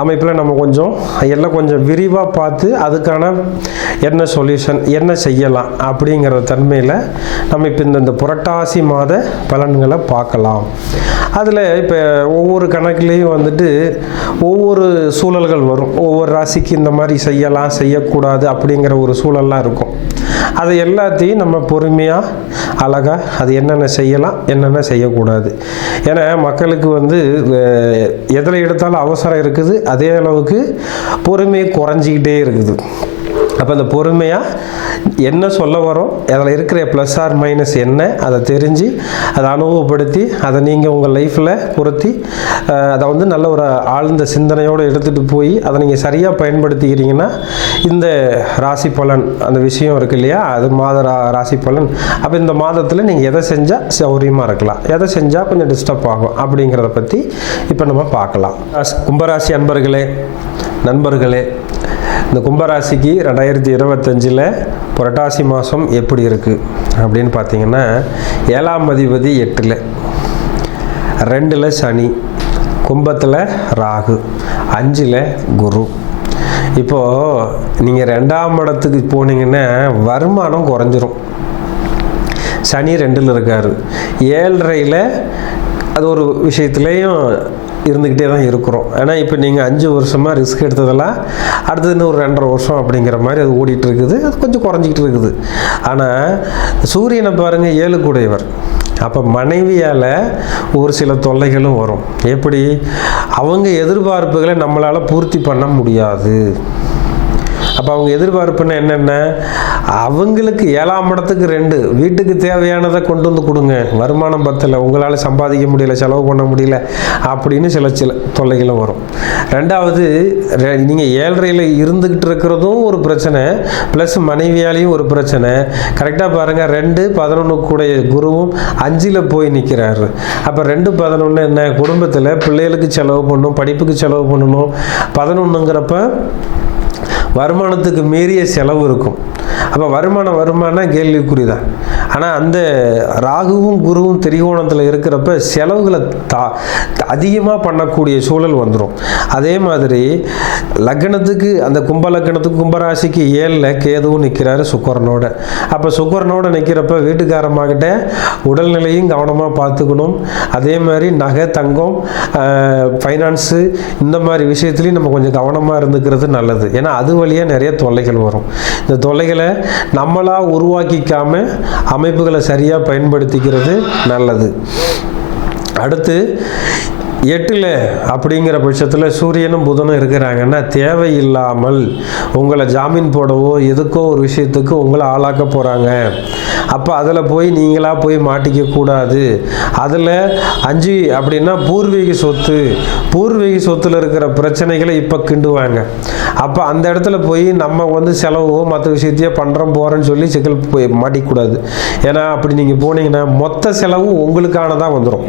அமைப்பில் நம்ம கொஞ்சம் எல்லாம் கொஞ்சம் விரிவாக பார்த்து அதுக்கான என்ன சொல்யூஷன் என்ன செய்யலாம் அப்படிங்கிற தன்மையில் நம்ம இப்போ இந்த புரட்டாசி மாத பலன்களை பார்க்கலாம். அதில் இப்போ ஒவ்வொரு கணக்குலேயும் வந்துட்டு ஒவ்வொரு சூழல்கள் வரும். ஒவ்வொரு ராசிக்கு இந்த மாதிரி செய்யலாம் செய்யக்கூடாது அப்படிங்கிற ஒரு சூழல்லாம் இருக்கும். அதை எல்லாத்தையும் நம்ம பொறுமையாக அழகாக அது என்னென்ன செய்யலாம் என்னென்ன செய்யக்கூடாது. ஏன்னா மக்களுக்கு வந்து எதில் எடுத்தாலும் அவசரம் இருக்குது அதே அளவுக்கு பொறுமை குறைஞ்சிக்கிட்டே இருக்குது. அப்போ அந்த பொறுமையாக என்ன சொல்ல வரோம்? அதில் இருக்கிற ப்ளஸ் ஆர் மைனஸ் என்ன? அதை தெரிஞ்சு அதை அனுபவப்படுத்தி அதை நீங்கள் உங்கள் லைஃப்பில் பொருத்தி அதை வந்து நல்ல ஒரு ஆழ்ந்த சிந்தனையோடு எடுத்துகிட்டு போய் அதை நீங்கள் சரியாக பயன்படுத்திக்கிறீங்கன்னா இந்த ராசி பலன் அந்த விஷயம் இருக்கு இல்லையா? அது மாத ரா ராசி பலன். அப்போ இந்த மாதத்தில் நீங்கள் எதை செஞ்சால் சௌரியமாக இருக்கலாம். எதை செஞ்சால் கொஞ்சம் டிஸ்டர்ப் ஆகும் அப்படிங்கிறத பற்றி இப்போ நம்ம பார்க்கலாம். கும்பராசி அன்பர்களே நண்பர்களே இந்த கும்பராசிக்கு ரெண்டாயிரத்தி இருபத்தஞ்சில் புரட்டாசி மாதம் எப்படி இருக்குது அப்படின்னு பார்த்தீங்கன்னா ஏழாம் அதிபதி எட்டில் ரெண்டில் சனி கும்பத்தில் ராகு அஞ்சில் குரு. இப்போது நீங்கள் ரெண்டாம் இடத்துக்கு போனீங்கன்னா வருமானம் குறைஞ்சிரும். சனி ரெண்டில் இருக்கார். ஏழரையில் அது ஒரு விஷயத்துலேயும் இருந்துக்கிட்டே தான் இருக்கிறோம். ஏன்னா இப்போ நீங்கள் அஞ்சு வருஷமாக ரிஸ்க் எடுத்ததெல்லாம் அடுத்தது இன்னும் ஒரு ரெண்டரை வருஷம் அப்படிங்கிற மாதிரி அது ஓடிட்டு இருக்குது. அது கொஞ்சம் குறைஞ்சிக்கிட்டு இருக்குது. ஆனால் சூரியனை பாருங்கள் ஏழு கூடையவர் அப்போ மனைவியால் ஒரு சில தொல்லைகளும் வரும். எப்படி? அவங்க எதிர்பார்ப்புகளை நம்மளால் பூர்த்தி பண்ண முடியாது. அப்போ அவங்க எதிர்பார்ப்புன்னா என்னென்ன? அவங்களுக்கு ஏழாம் இடத்துக்கு ரெண்டு. வீட்டுக்கு தேவையானதை கொண்டு வந்து கொடுங்க. வருமானம் பத்தலை. உங்களால் சம்பாதிக்க முடியல செலவு பண்ண முடியல அப்படின்னு சில சில தொல்லைகளும் வரும். ரெண்டாவது நீங்கள் ஏழரையில் இருந்துக்கிட்டு இருக்கிறதும் ஒரு பிரச்சனை ப்ளஸ் மனைவியாலையும் ஒரு பிரச்சனை. கரெக்டாக பாருங்கள் ரெண்டு பதினொன்று கூட குருவும் அஞ்சில் போய் நிற்கிறாரு அப்போ ரெண்டு பதினொன்று என்ன? குடும்பத்தில் பிள்ளைகளுக்கு செலவு பண்ணணும் படிப்புக்கு செலவு பண்ணணும். பதினொன்றுங்கிறப்ப வருமானத்துக்கு மீறிய செலவு இருக்கும். அப்போ வருமானம் வருமானம் கேள்விக்குறி தான் ஆனால் அந்த ராகுவும் குருவும் திரிகோணத்தில் இருக்கிறப்ப செலவுகளை தா அதிகமாக பண்ணக்கூடிய சூழல் வந்துடும் அதே மாதிரி லக்னத்துக்கு அந்த கும்ப லக்னத்துக்கு கும்பராசிக்கு ஏழில் கேதுவும் நிற்கிறாரு சுக்கரனோட. அப்போ சுக்கரனோட நிற்கிறப்ப வீட்டுக்காரமாகிட்ட உடல்நிலையும் கவனமாக பார்த்துக்கணும். அதே மாதிரி நகை தங்கம் ஃபைனான்ஸு இந்த மாதிரி விஷயத்துலையும் நம்ம கொஞ்சம் கவனமாக இருந்துக்கிறது நல்லது. ஏன்னா அது வழியாக நிறைய தொல்லைகள் வரும். இந்த தொல்லைகளை நம்மளாக உருவாக்கிக்காமல் அமைப்புகளை சரியாக பயன்படுத்திக்கிறது நல்லது. அடுத்து எட்டில் அப்படிங்கிற பட்சத்தில் சூரியனும் புதனும் இருக்கிறாங்கன்னா தேவையில்லாமல் உங்களை ஜாமீன் போடவோ எதுக்கோ ஒரு விஷயத்துக்கு உங்களை ஆளாக்க போகிறாங்க அப்போ அதில் போய் நீங்களாக போய் மாட்டிக்க கூடாது. அதில் அஞ்சு அப்படின்னா பூர்வீக சொத்து. பூர்வீக சொத்தில் இருக்கிற பிரச்சனைகளை இப்போ கிண்டுவாங்க. அப்போ அந்த இடத்துல போய் நம்ம வந்து செலவோ மற்ற விஷயத்தையே பண்ணுறோம் போகிறேன்னு சொல்லி சிக்கல் போய் மாட்டிக்கூடாது. ஏன்னா அப்படி நீங்கள் போனீங்கன்னா மொத்த செலவும் உங்களுக்கானதாக வந்துடும்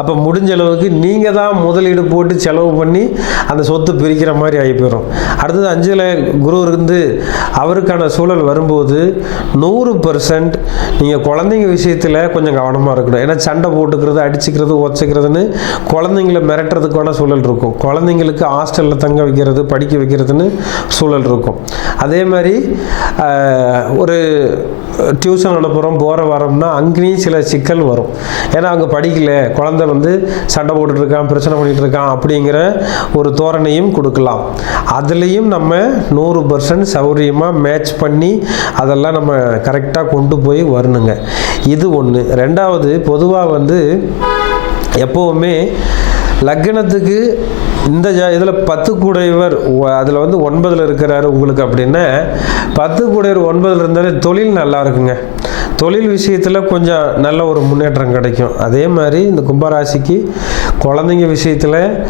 அப்போ முடிஞ்ச அளவுக்கு நீங்கள் தான் முதலீடு போட்டு செலவு பண்ணி அந்த சொத்து பிரிக்கிற மாதிரி ஆகி போயிடும் அடுத்தது அஞ்சில் குரு இருந்து அவருக்கான சூழல் வரும்போது நூறு பர்சன்ட் நீங்கள் குழந்தைங்க விஷயத்தில் கொஞ்சம் கவனமாக இருக்கணும். ஏன்னா சண்டை போட்டுக்கிறது அடிச்சுக்கிறது ஒச்சைக்கிறதுன்னு குழந்தைங்கள மிரட்டுறதுக்கான சூழல் இருக்கும். குழந்தைங்களுக்கு ஹாஸ்டலில் தங்க வைக்கிறது படிக்க வைக்கிறதுன்னு சூழல் இருக்கும். அதே மாதிரி ஒரு டியூஷன் அனுப்புகிறோம் போகிற வரோம்னா அங்கேயும் சில சிக்கல் வரும். ஏன்னா அங்கே படிக்கல குழந்தை வந்து சண்டை போட்டுட்ருக்கான் பிரச்சனை பண்ணிகிட்ருக்கான் அப்படிங்கிற ஒரு தோரணையும் கொடுக்கலாம். அதுலேயும் நம்ம நூறு பர்சன்ட் சௌகரியமாக மேட்ச் பண்ணி அதெல்லாம் நம்ம கரெக்டாக கொண்டு போய் வரணுங்க. இது ஒன்று ரெண்டாவது பொதுவாக வந்து எப்போவுமே லக்னத்துக்கு இந்த ஜா இதில் பத்து கூடையவர் அதில் வந்து ஒன்பதில் இருக்கிறாரு உங்களுக்கு அப்படின்னா பத்து கூடையவர் ஒன்பதில் இருந்தாலே தொழில் நல்லா இருக்குங்க. தொழில் விஷயத்தில் கொஞ்சம் நல்ல ஒரு முன்னேற்றம் கிடைக்கும். அதே மாதிரி இந்த கும்பராசிக்கு குழந்தைங்க விஷயத்தில்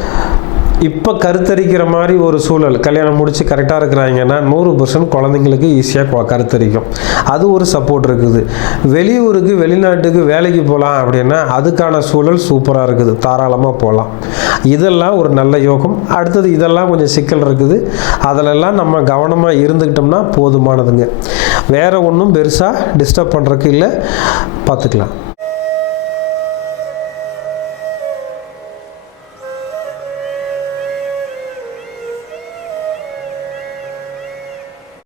இப்போ கருத்தரிக்கிற மாதிரி ஒரு சூழல். கல்யாணம் முடித்து கரெக்டாக இருக்கிறாங்கன்னா நூறு பர்சன்ட் குழந்தைங்களுக்கு ஈஸியாக கருத்தரிக்கும். அது ஒரு சப்போர்ட் இருக்குது. வெளியூருக்கு வெளிநாட்டுக்கு வேலைக்கு போகலாம் அப்படின்னா அதுக்கான சூழல் சூப்பராக இருக்குது. தாராளமாக போகலாம் இதெல்லாம் ஒரு நல்ல யோகம். அடுத்தது இதெல்லாம் கொஞ்சம் சிக்கல் இருக்குது. அதிலெல்லாம் நம்ம கவனமாக இருந்துக்கிட்டோம்னா போதுமானதுங்க. வேறு ஒன்றும் பெருசாக டிஸ்டர்ப் பண்ணுறதுக்கு இல்லை. பார்த்துக்கலாம்